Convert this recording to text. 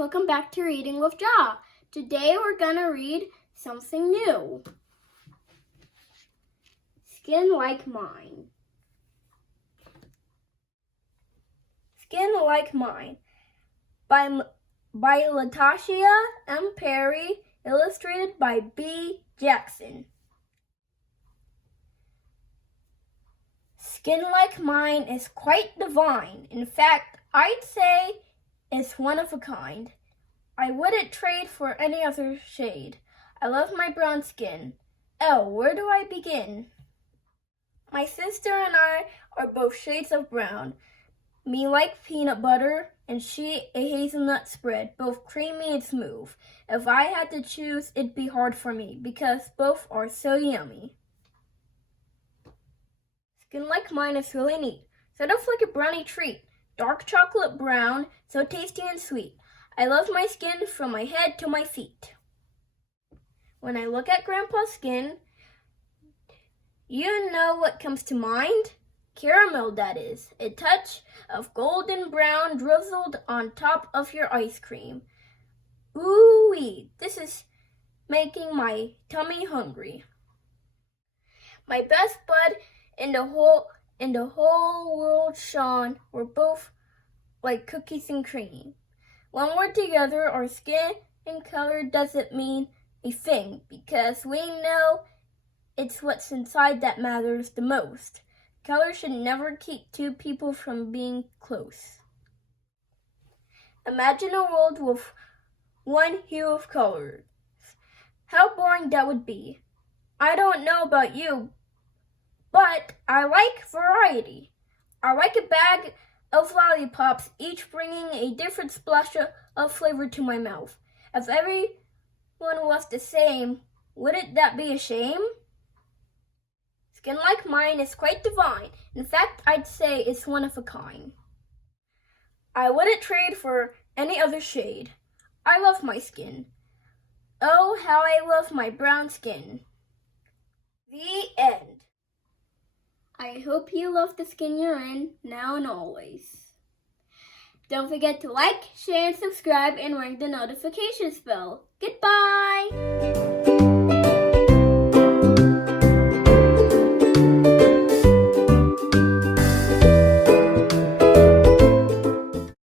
welcome back to Reading with Ja. Today we're gonna read something new. Skin Like Mine. Skin Like Mine by Latashia M. Perry, illustrated by B. Jackson. Skin like mine is quite divine. In fact, I'd say it's one of a kind. I wouldn't trade for any other shade. I love my brown skin. Oh, where do I begin? My sister and I are both shades of brown. Me like peanut butter, and she a hazelnut spread, both creamy and smooth. If I had to choose, it'd be hard for me, because both are so yummy. Skin like mine is really neat, sort of like a brownie treat. Dark chocolate brown, so tasty and sweet. I love my skin from my head to my feet. When I look at Grandpa's skin, you know what comes to mind? Caramel, that is. A touch of golden brown drizzled on top of your ice cream. Ooh-wee, this is making my tummy hungry. My best bud in the whole world, Sean, we're both like cookies and cream. When we're together, our skin and color doesn't mean a thing, because we know it's what's inside that matters the most. Color should never keep two people from being close. Imagine a world with one hue of colors. How boring that would be. I don't know about you, but I like variety. I like a bag of lollipops, each bringing a different splash of flavor to my mouth. If everyone was the same, wouldn't that be a shame? Skin like mine is quite divine. In fact, I'd say it's one of a kind. I wouldn't trade for any other shade. I love my skin. Oh, how I love my brown skin. The end. I hope you love the skin you're in, now and always. Don't forget to like, share, and subscribe, and ring the notifications bell. Goodbye!